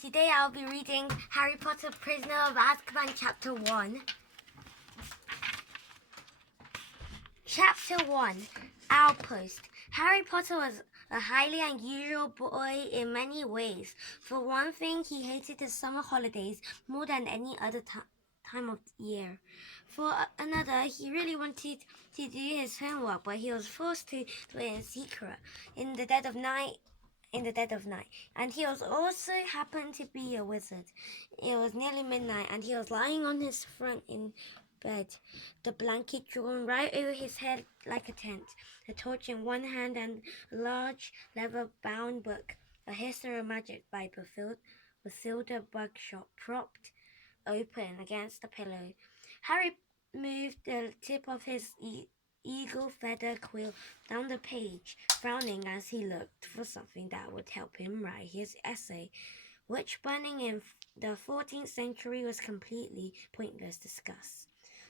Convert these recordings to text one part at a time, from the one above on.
Today I'll be reading Harry Potter Prisoner of Azkaban Chapter 1. Chapter 1 Outpost. Harry Potter was a highly unusual boy in many ways. For one thing, he hated the summer holidays more than any other time of year. For another, he really wanted to do his homework, but he was forced to do it in secret in the dead of night. And he was also happened to be a wizard. It was nearly midnight, and he was lying on his front in bed, the blanket drawn right over his head like a tent, a torch in one hand and a large leather-bound book, a history of magic Bible filled with silver buckshot propped open against the pillow. Harry moved the tip of his eagle feather quill down the page, frowning as he looked for something that would help him write his essay, which burning in the 14th century was completely pointless to discuss.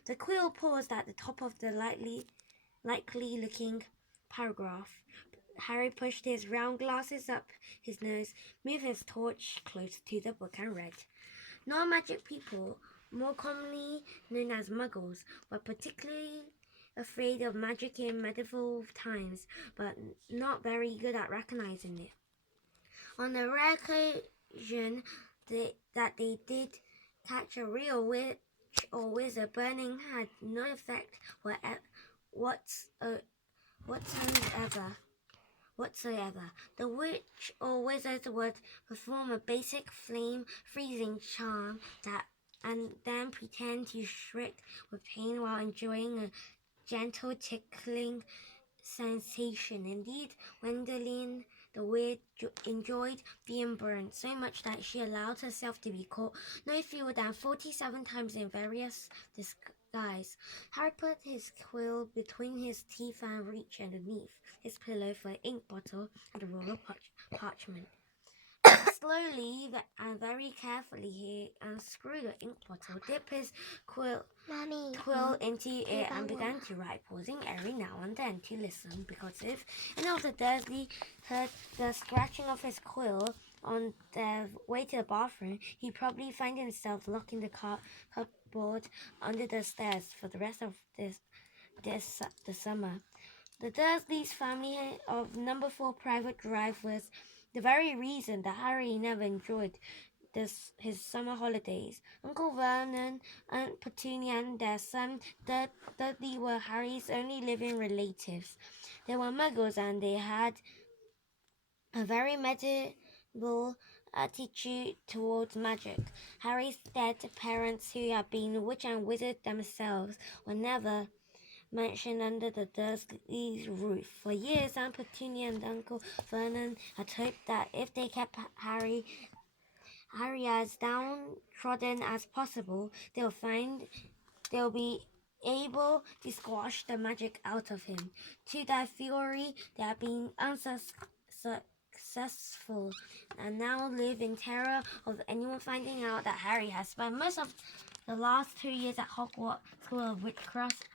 The quill paused at the top of the likely-looking paragraph. Harry pushed his round glasses up his nose, moved his torch close to the book and read. Non-magic people, more commonly known as muggles, were particularly afraid of magic in medieval times, but not very good at recognizing it. On the rare occasion that they did catch a real witch or wizard, burning had no effect whatsoever. The witch or wizard would perform a basic flame freezing charm and then pretend to shriek with pain while enjoying a gentle tickling sensation. Indeed, Gwendoline the witch enjoyed being burned so much that she allowed herself to be caught no fewer than 47 times in various disguises. Harry put his quill between his teeth and reached underneath his pillow for an ink bottle and a roll of parchment. Slowly and very carefully, he unscrewed the ink bottle, dipped his quill into it, and began to write, pausing every now and then to listen, because if any of the Dursley heard the scratching of his quill on their way to the bathroom, he'd probably find himself locked in the cupboard under the stairs for the rest of the summer. The Dursleys' family of number 4 Private Drive was the very reason that Harry never enjoyed his summer holidays. Uncle Vernon, Aunt Petunia, and their son Dudley were Harry's only living relatives. They were muggles, and they had a very medieval attitude towards magic. Harry's dead parents, who had been witch and wizard themselves, were never mentioned under the Dursleys' roof. For years, Aunt Petunia and Uncle Vernon had hoped that if they kept Harry as downtrodden as possible, they'll be able to squash the magic out of him. To their fury, they have been unsuccessful and now live in terror of anyone finding out that Harry has spent most of the last 2 years at Hogwarts School of Witchcraft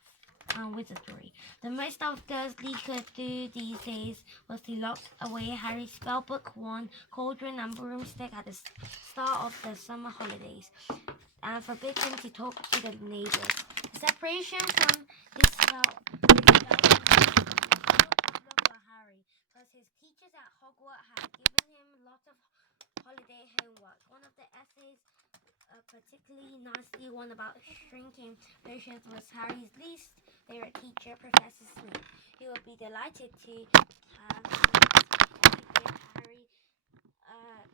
and Wizardry. The most of Dursley could do these days was to lock away Harry's spellbook, wand, cauldron, and broomstick at the start of the summer holidays, and forbid him to talk to the neighbors. The separation from his spell was no problem for Harry, because his teachers at Hogwarts had given him lots of holiday homework. One of the essays, a particularly nasty one about shrinking potions, was Harry's least favorite teacher, Professor Snape. He would be delighted to have give Harry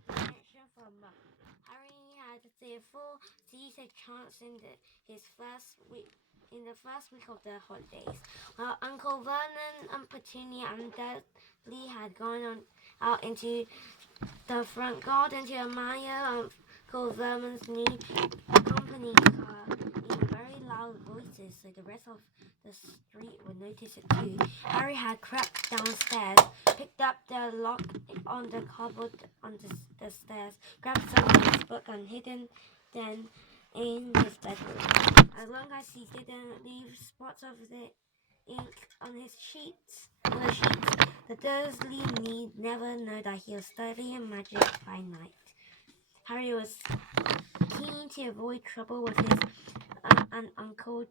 detention for a month. Harry had therefore seized a chance in the first week of the holidays. While Uncle Vernon, Aunt Petunia, and Dudley had gone out into the front garden to admire Uncle Vermon's new company car in very loud voices, so the rest of the street would notice it too. Harry had crept downstairs, picked up the lock on the cupboard on the stairs, grabbed someone's book, and hidden them in his bedroom. As long as he didn't leave spots of the ink on the sheets, the Dursley need never know that he was studying magic by night. Harry was keen to avoid trouble with his uncle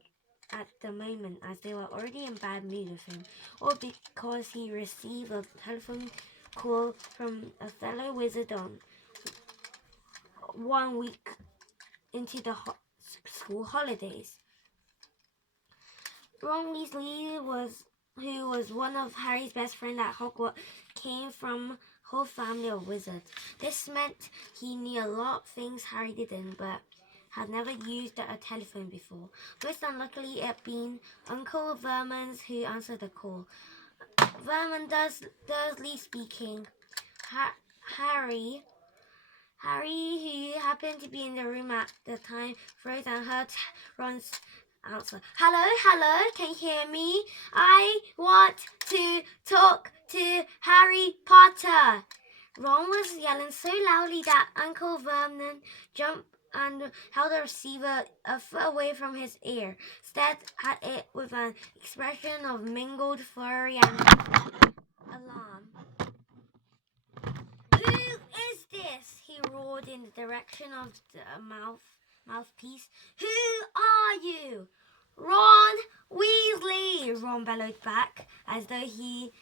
at the moment, as they were already in bad mood with him, or because he received a telephone call from a fellow wizard on 1 week into the school holidays. Ron Weasley, who was one of Harry's best friends at Hogwarts, came from a whole family of wizards. This meant he knew a lot of things Harry didn't, but had never used a telephone before. Most unluckily, it being Uncle Vermon's who answered the call. Vernon Dursley speaking. Harry, who happened to be in the room at the time, froze and heard Ron's answer. Hello, can you hear me? I want to talk to Harry Potter. Ron was yelling so loudly that Uncle Vernon jumped and held the receiver a foot away from his ear, stared at it with an expression of mingled flurry and alarm. Who is this? He roared in the direction of the mouthpiece. Who are you? Ron Weasley, Ron bellowed back, as though he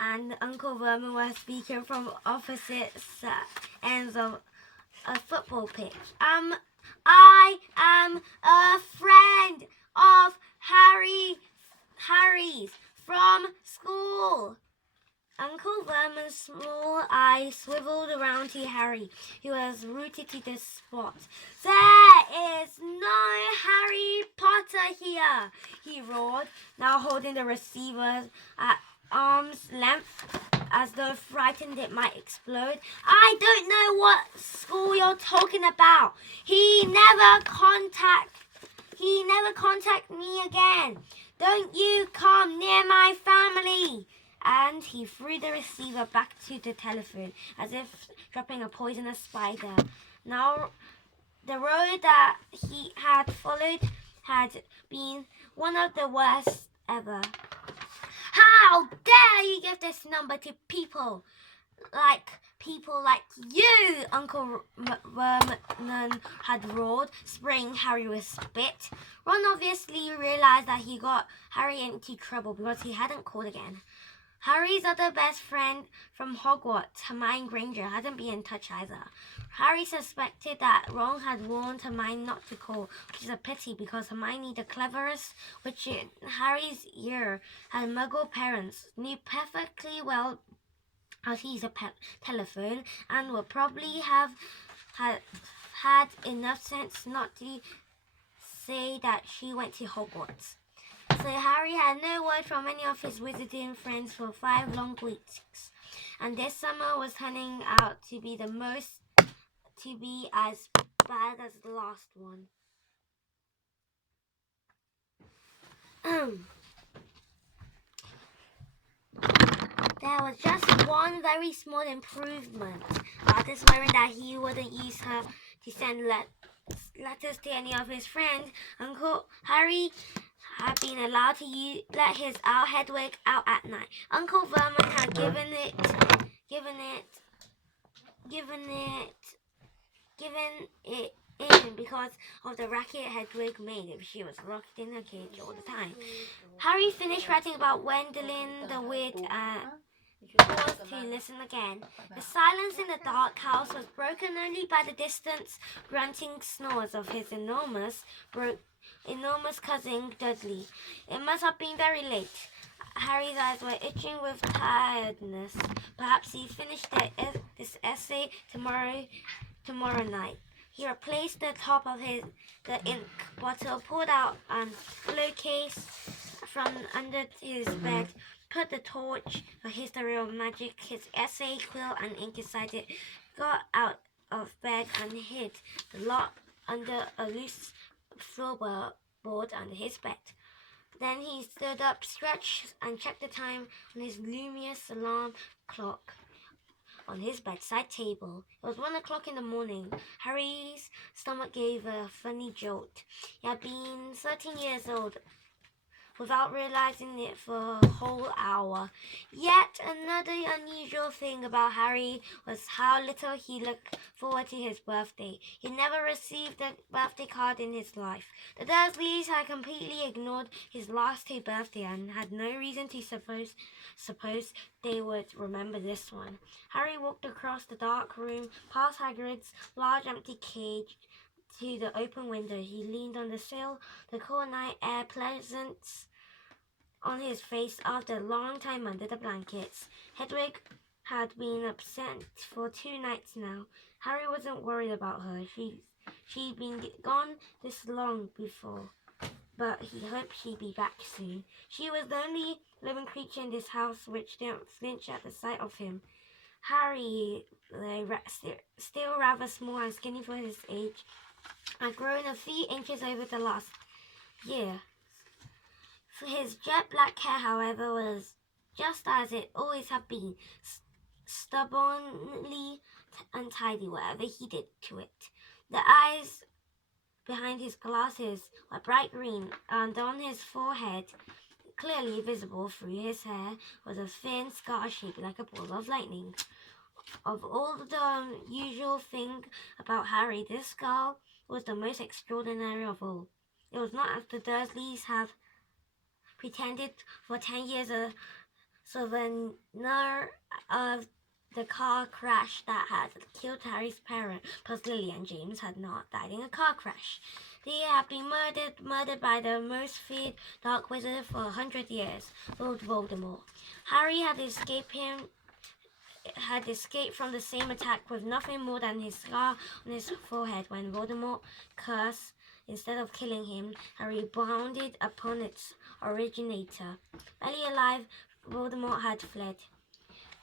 and Uncle Vernon were speaking from opposite ends of a football pitch. I am a friend of Harry's from school. Uncle Vermon's small eyes swiveled around to Harry, who was rooted to the spot. There is no Harry Potter here, he roared, now holding the receiver at arm's length as though frightened it might explode. I don't know what school you're talking about. He never contact me again. Don't you come near my family. And he threw the receiver back to the telephone, as if dropping a poisonous spider. Now, the road that he had followed had been one of the worst ever. How dare you give this number to people like you, Uncle Vernon had roared, spraying Harry with spit. Ron obviously realized that he got Harry into trouble because he hadn't called again. Harry's other best friend from Hogwarts, Hermione Granger, hadn't been in touch either. Harry suspected that Ron had warned Hermione not to call, which is a pity because Hermione, the cleverest witch in Harry's year, had Muggle parents, knew perfectly well how to use a telephone, and would probably have had enough sense not to say that she went to Hogwarts. So Harry had no word from any of his wizarding friends for 5 long weeks, and this summer was turning out to be as bad as the last one. There was just one very small improvement. At this moment that he wouldn't use her to send letters to any of his friends, Uncle Harry had been allowed to let his owl Hedwig out at night. Uncle Vernon had given it in because of the racket Hedwig made if she was locked in her cage all the time. Harry finished writing about Gwendolyn the Witch and paused to listen again. The silence in the dark house was broken only by the distant grunting snores of his enormous cousin Dudley. It must have been very late. Harry's eyes were itching with tiredness. Perhaps he finished this essay tomorrow night. He replaced the top of the ink bottle, pulled out an pillowcase from under his bed, put the torch, a history of magic, his essay, quill, and ink inside it, got out of bed and hid the lot under a loose floorboard under his bed. Then he stood up, stretched, and checked the time on his luminous alarm clock on his bedside table. It was 1 o'clock in the morning. Harry's stomach gave a funny jolt. He had been 13 years old without realizing it for a whole hour. Yet another unusual thing about Harry was how little he looked forward to his birthday. He never received a birthday card in his life. The Dursleys had completely ignored his last two birthdays and had no reason to suppose they would remember this one. Harry walked across the dark room, past Hagrid's large empty cage, to the open window. He leaned on the sill, the cool night air pleasant on his face after a long time under the blankets. Hedwig had been absent for 2 nights now. Harry wasn't worried about her. She'd been gone this long before, but he hoped she'd be back soon. She was the only living creature in this house which didn't flinch at the sight of him. Harry, still rather small and skinny for his age, had grown a few inches over the last year. His jet black hair, however, was just as it always had been, stubbornly untidy whatever he did to it. The eyes behind his glasses were bright green, and on his forehead, clearly visible through his hair, was a thin scar shaped like a ball of lightning. Of all the unusual thing about Harry, this scar was the most extraordinary of all. It was not as the Dursleys have pretended for 10 years a souvenir of the car crash that had killed Harry's parents, plus Lily and James had not died in a car crash. They had been murdered by the most feared dark wizard for 100 years, Lord Voldemort. Harry had escaped from the same attack with nothing more than his scar on his forehead when Voldemort cursed. Instead of killing him, Harry bounded upon its originator. Barely alive, Voldemort had fled,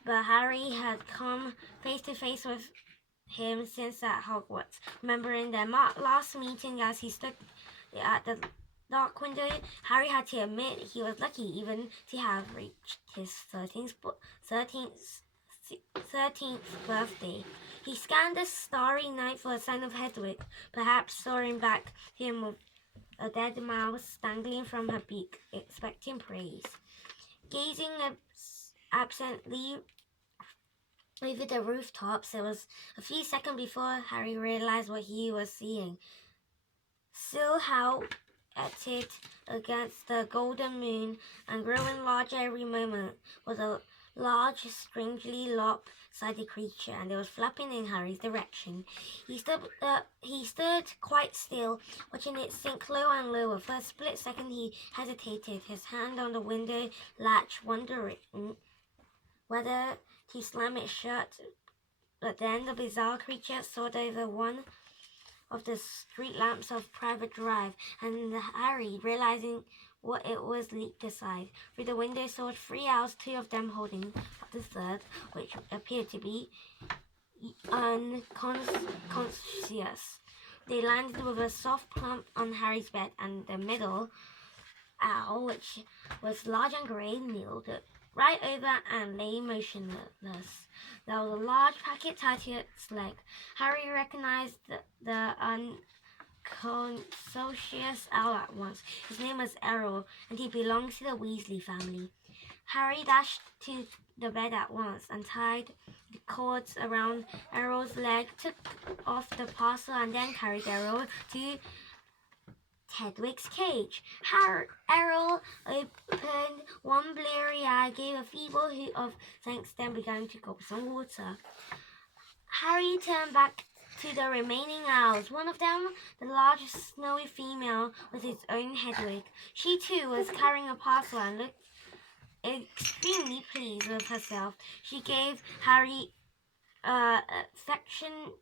but Harry had come face to face with him since at Hogwarts. Remembering their last meeting as he stood at the dark window, Harry had to admit he was lucky even to have reached his 13th birthday. He scanned the starry night for a sign of Hedwig, perhaps soaring back to him with a dead mouse dangling from her beak, expecting praise. Gazing absently over the rooftops, it was a few seconds before Harry realized what he was seeing. Silhouetted against the golden moon and growing larger every moment was a large, strangely lopsided creature, and it was flapping in Harry's direction. He stood quite still, watching it sink lower and lower. For a split second he hesitated, his hand on the window latch, wondering whether to slam it shut. But then the bizarre creature soared over one of the street lamps of Private Drive, and Harry, realizing what it was, leaped aside. Through the window soared 3 owls, 2 of them holding the third, which appeared to be unconscious. They landed with a soft plump on Harry's bed, and the middle owl, which was large and grey, kneeled right over and lay motionless. There was a large packet tied to its leg. Harry recognized the unconscious owl at once. His name was Errol, and he belonged to the Weasley family. Harry dashed to the bed at once and tied the cords around Errol's leg, took off the parcel, and then carried Errol to Hedwig's cage. Errol opened one bleary eye, gave a feeble hoot of thanks, then began to gulp some water. Harry turned back to the remaining owls. One of them, the large, snowy female, was his own Hedwig. She too was carrying a parcel and looked extremely pleased with herself. She gave Harry affectionate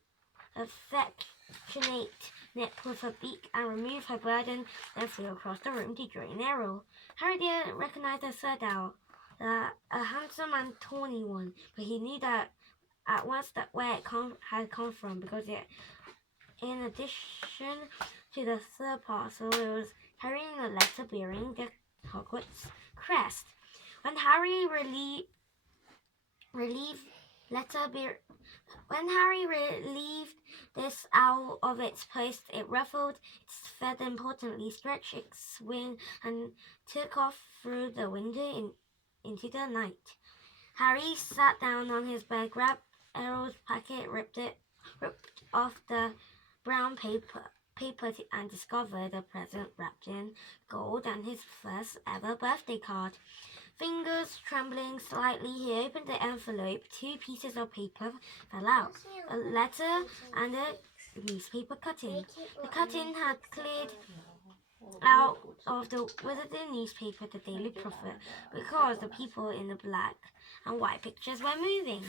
nip with her beak and removed her burden, then flew across the room to join Errol. Harry didn't recognize the third owl, a handsome and tawny one, but he knew that at once where it had come from, because in addition to the third parcel, it was carrying a letter bearing the Hogwarts crest. When Harry letter be. When Harry relieved this owl of its post, it ruffled its feather importantly, stretched its wing, and took off through the window into the night. Harry sat down on his bed, grabbed Errol's packet, ripped off the brown paper and discovered a present wrapped in gold and his first ever birthday card. Fingers trembling slightly, he opened the envelope. 2 pieces of paper fell out. A letter and a newspaper cutting. The cutting had cleared out of the wizarding newspaper, the Daily Prophet, because the people in the black and white pictures were moving.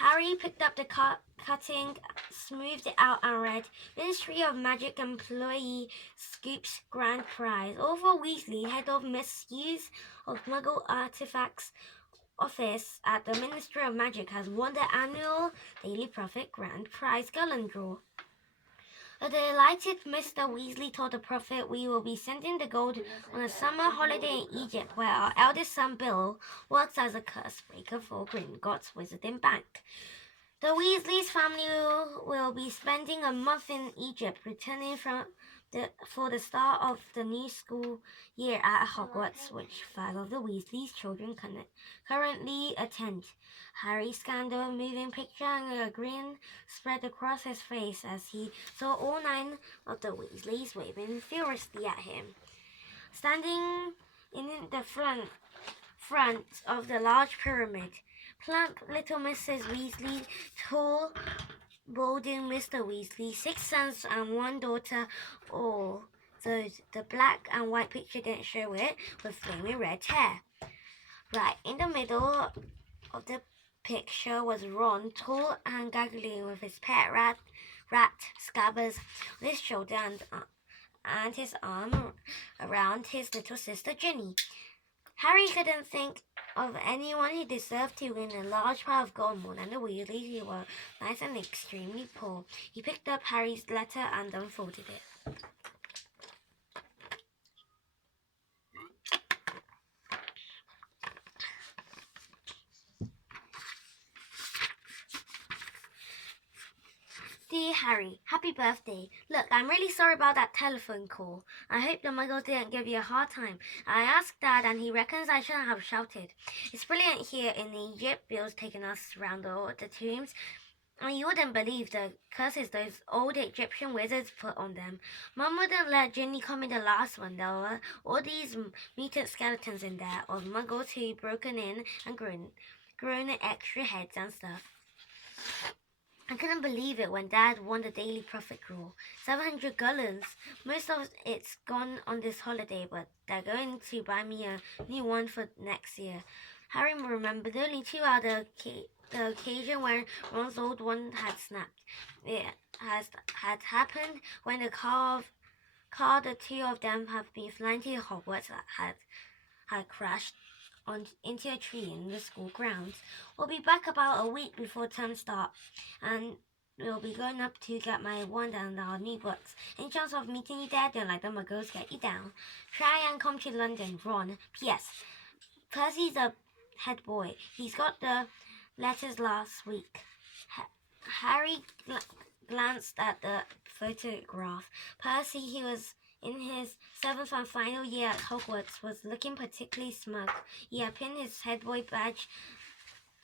Harry picked up the cutting, smoothed it out, and read, Ministry of Magic Employee Scoops Grand Prize. Arthur Weasley, head of Misuse of Muggle Artifacts Office at the Ministry of Magic, has won the annual Daily Prophet Grand Prize Gallon Draw. A delighted Mr. Weasley told the Prophet, we will be sending the gold on a summer holiday in Egypt, where our eldest son Bill works as a curse breaker for Gringotts Wizarding Bank. The Weasleys' family will be spending a month in Egypt, returning for the start of the new school year at Hogwarts, which 5 of the Weasleys' children currently attend. Harry scanned the moving picture and a grin spread across his face as he saw all 9 of the Weasleys waving furiously at him. Standing in the front of the large pyramid, plump little Mrs. Weasley, tall, balding Mr. Weasley, 6 sons and 1 daughter, all though the black and white picture didn't show it, with flaming red hair. Right in the middle of the picture was Ron, tall and giggling, with his pet rat Scabbers on his shoulder and his arm around his little sister Ginny. Harry couldn't think of anyone who deserved to win a large pile of gold more than the Weasleys, who were nice and extremely poor. He picked up Harry's letter and unfolded it. Dear Harry, happy birthday. Look, I'm really sorry about that telephone call. I hope the Muggles didn't give you a hard time. I asked Dad and he reckons I shouldn't have shouted. It's brilliant here in Egypt. Bill's taken us around all the tombs. And you wouldn't believe the curses those old Egyptian wizards put on them. Mum wouldn't let Ginny come in the last one. There were all these mutant skeletons in there of Muggles who'd broken in and grown extra heads and stuff. I couldn't believe it when Dad won the Daily Prophet Draw. 700 gullons. Most of it's gone on this holiday, but they're going to buy me a new one for next year. Harry remembered only 2 out of the occasion when Ron's old one had snapped. It had happened when the car the 2 of them have been flying to Hogwarts had crashed into a tree in the school grounds. We'll be back about a week before term start, and we'll be going up to get my wand and our new books. Any chance of meeting you there? Don't let the Muggles get you down. Try and come to London, Ron. P.S. Percy's a head boy. He's got the letters last week. Harry glanced at the photograph. Percy, he was in his 7th and final year at Hogwarts, was looking particularly smug. He had pinned his head boy badge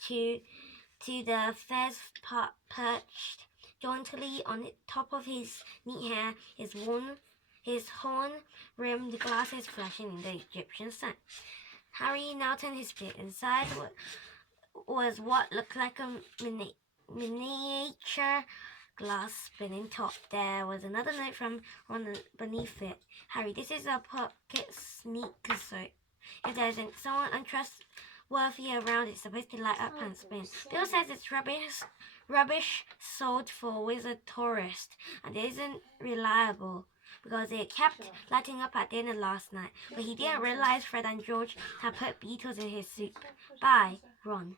to the fez perched jauntily on top of his neat hair, his horn-rimmed glasses flashing in the Egyptian sun. Harry now turned his feet. Inside was what looked like a miniature glass spinning top. There was another note from Ron beneath it. Harry, this is a pocket sneaker soap. If there's someone untrustworthy around, it's supposed to light up and spin. Bill says it's rubbish sold for wizard tourists, and it isn't reliable because it kept lighting up at dinner last night. But he didn't realize Fred and George had put beetles in his soup. Bye, Ron.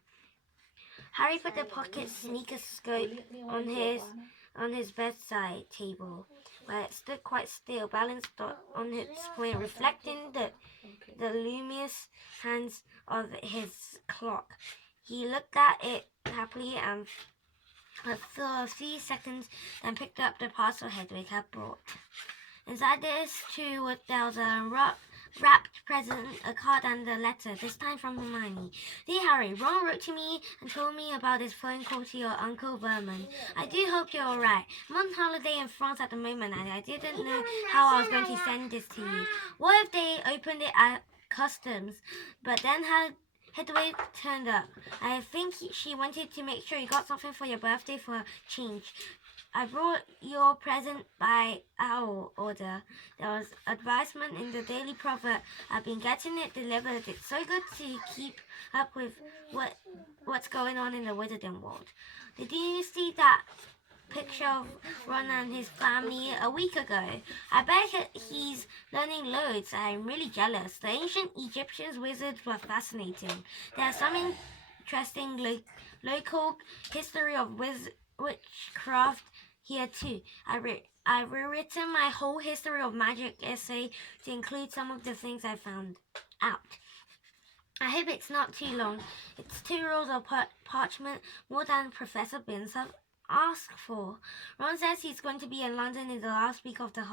Harry put the pocket sneaker scope on his bedside table, where it stood quite still, balanced on its point, reflecting the luminous hands of his clock. He looked at it happily and for a few seconds, then picked up the parcel Hedwig had brought. Inside this, too, there was a wrapped present, a card and a letter, this time from Hermione. Dear Harry, Ron wrote to me and told me about his phone call to your Uncle Vernon. I do hope you're alright. I'm on holiday in France at the moment and I didn't know how I was going to send this to you. What if they opened it at customs, but then Hedwig turned up? I think she wanted to make sure you got something for your birthday for a change. I brought your present by our order. There was advertisement in the Daily Prophet. I've been getting it delivered. It's so good to keep up with what's going on in the wizarding world. Did you see that picture of Ron and his family a week ago? I bet he's learning loads. I'm really jealous. The ancient Egyptian wizards were fascinating. There's some interesting local history of witchcraft here too. I've rewritten my whole history of magic essay to include some of the things I found out. I hope it's not too long. It's 2 rolls of parchment, more than Professor Binns have asked for. Ron says he's going to be in London in the last week of the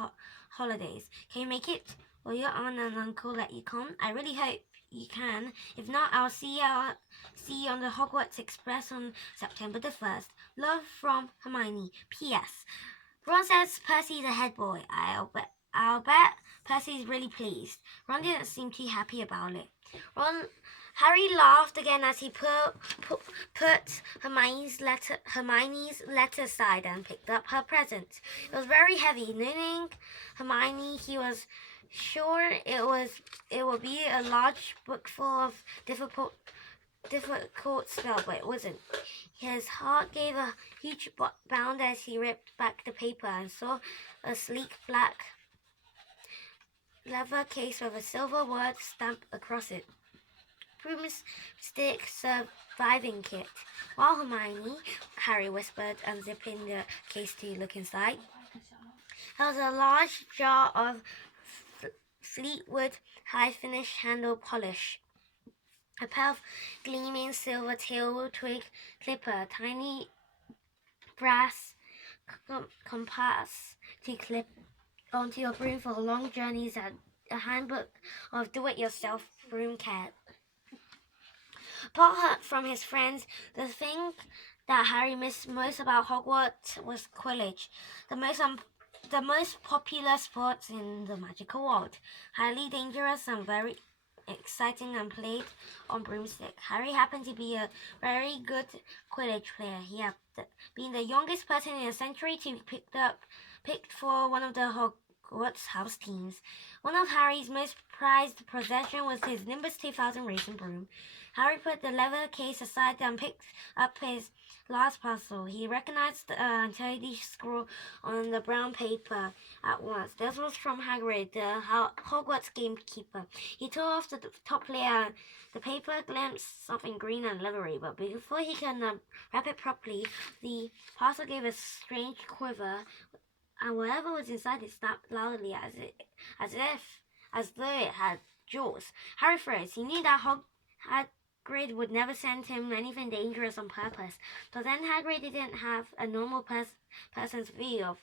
holidays. Can you make it? Will your aunt and uncle let you come? I really hope you can. If not, I'll see you on the Hogwarts Express on September the 1st. Love from Hermione. P.S. Ron says Percy's a head boy. I'll bet Percy's really pleased. Ron didn't seem too happy about it. Harry laughed again as he put Hermione's letter aside and picked up her present. It was very heavy. Knowing Hermione, he was sure it would be a large book full of difficult spell, but it wasn't. His heart gave a huge bound as he ripped back the paper and saw a sleek black leather case with a silver word stamped across it. Broomstick surviving kit. While Hermione, Harry whispered, unzipping the case to look inside. There was a large jar of Fleetwood high finish handle polish, a pair of gleaming silver tail twig clipper, a tiny brass compass to clip onto your broom for long journeys, and a handbook of do-it-yourself broom care. Apart from his friends, the thing that Harry missed most about Hogwarts was Quidditch, the most popular sport in the magical world. Highly dangerous and very exciting and played on broomstick. Harry happened to be a very good Quidditch player. He had been the youngest person in a century to be picked for one of the Hogwarts house teams. One of Harry's most prized possessions was his Nimbus 2000 racing broom. Harry put the leather case aside and picked up his last parcel. He recognized the untidy scroll on the brown paper at once. This was from Hagrid, the Hogwarts gamekeeper. He tore off the top layer. The paper glimpsed something green and leathery, but before he could wrap it properly, the parcel gave a strange quiver, and whatever was inside it snapped loudly as though it had jaws. Harry froze. He knew that Hagrid would never send him anything dangerous on purpose, but then Hagrid didn't have a normal person's view of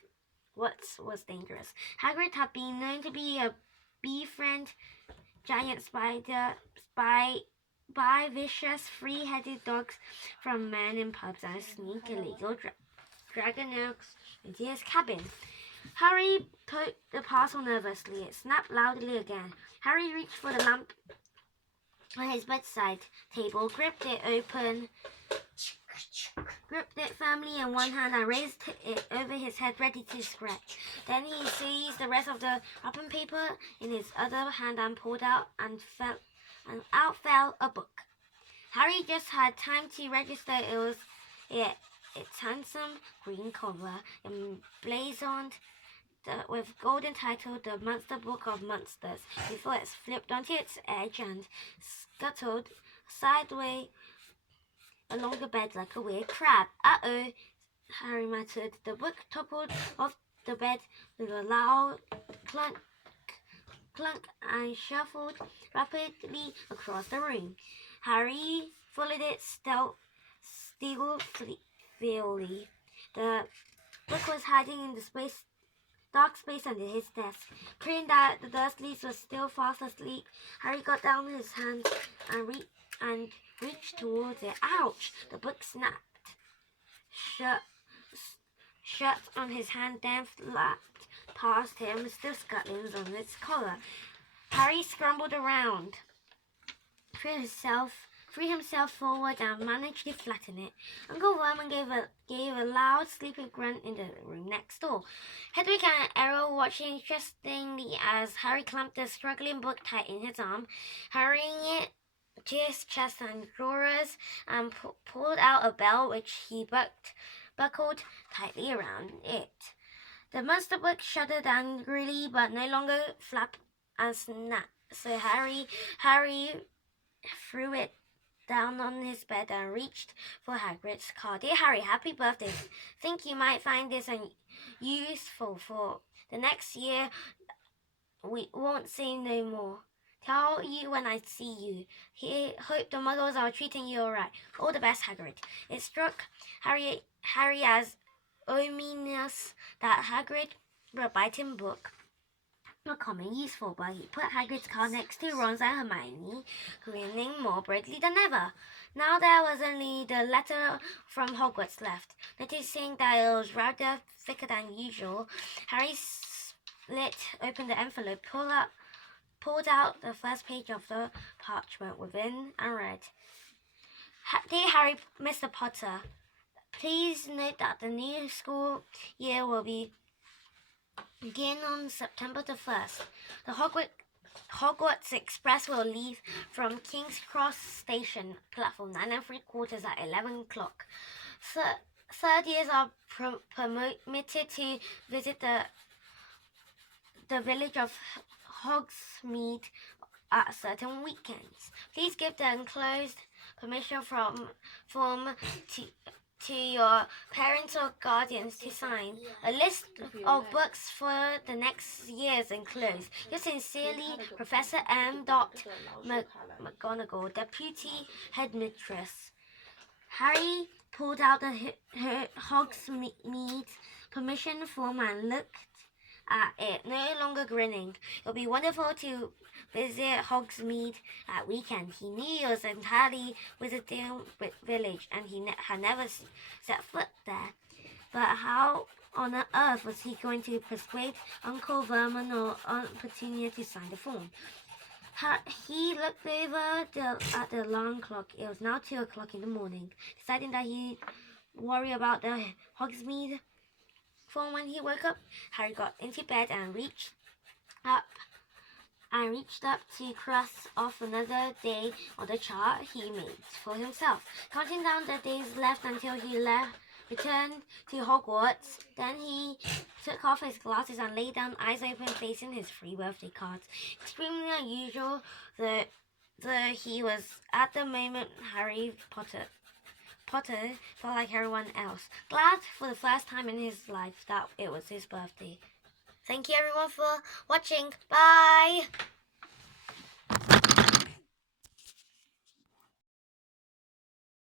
what was dangerous. Hagrid had been known to be a befriend giant spider, buy vicious three-headed dogs from men in pubs, and sneak illegal dragon eggs into his cabin. Harry poked the parcel nervously. It snapped loudly again. Harry reached for the lamp on his bedside table, gripped it firmly in one hand and raised it over his head, ready to scratch. Then he seized the rest of the wrapping paper in his other hand and pulled out, and out fell a book. Harry just had time to register its handsome green cover, emblazoned with golden title, The Monster Book of Monsters, before it flipped onto its edge and scuttled sideways along the bed like a weird crab. Uh-oh, Harry muttered. The book toppled off the bed with a loud clunk, and shuffled rapidly across the room. Harry followed it stealthily. The book was hiding in the dark space under his desk. Praying that the Dursleys were still fast asleep, Harry got down on his hands and reached towards it. Ouch! The book snapped shut on his hand, then flapped past him, still scuttling on its collar. Harry scrambled around, threw himself forward and managed to flatten it. Uncle Vernon gave a loud, sleepy grunt in the room next door. Hedwig and Errol watched interestedly as Harry clamped the struggling book tight in his arm, hurrying it to his chest and drawers, and pulled out a bell which he buckled tightly around it. The monster book shuddered angrily, but no longer flapped and snapped. So Harry threw it down on his bed and reached for Hagrid's card. Dear Harry, happy birthday. Think you might find this useful for the next year. We won't say no more. Tell you when I see you. Hope the Muggles are treating you all right. All the best, Hagrid. It struck Harry as ominous that Hagrid wrote a biting book not common useful, but he put Hagrid's card next to Ron's and Hermione, grinning more brightly than ever. Now there was only the letter from Hogwarts left. Noticing that it was rather thicker than usual, Harry slit open the envelope, pulled out the first page of the parchment within, and read, Dear Harry, Mr. Potter, please note that the new school year will begin on September the 1st. The Hogwarts Express will leave from King's Cross Station, platform 9 3/4 at 11 o'clock. Third years are permitted to visit the village of Hogsmeade at certain weekends. Please give the enclosed permission form to your parents or guardians to sign. A list of books for the next year is enclosed. Yours sincerely, Professor M. McGonagall, Deputy Headmistress. Harry pulled out the Hogsmeade permission form and looked at it, no longer grinning. It'll be wonderful to visit Hogsmeade at weekend. He knew it was entirely Wizarding village, and he had never set foot there. But how on earth was he going to persuade Uncle Vernon or Aunt Petunia to sign the form? He looked over at the alarm clock. It was now 2 o'clock in the morning. Deciding that he'd worry about the Hogsmeade form when he woke up, Harry got into bed and reached up to cross off another day on the chart he made for himself, counting down the days left until he returned to Hogwarts. Then he took off his glasses and lay down, eyes open, facing his 3 birthday cards. Extremely unusual, though he was at the moment Harry Potter felt like everyone else, glad for the first time in his life that it was his birthday. Thank you everyone for watching. Bye!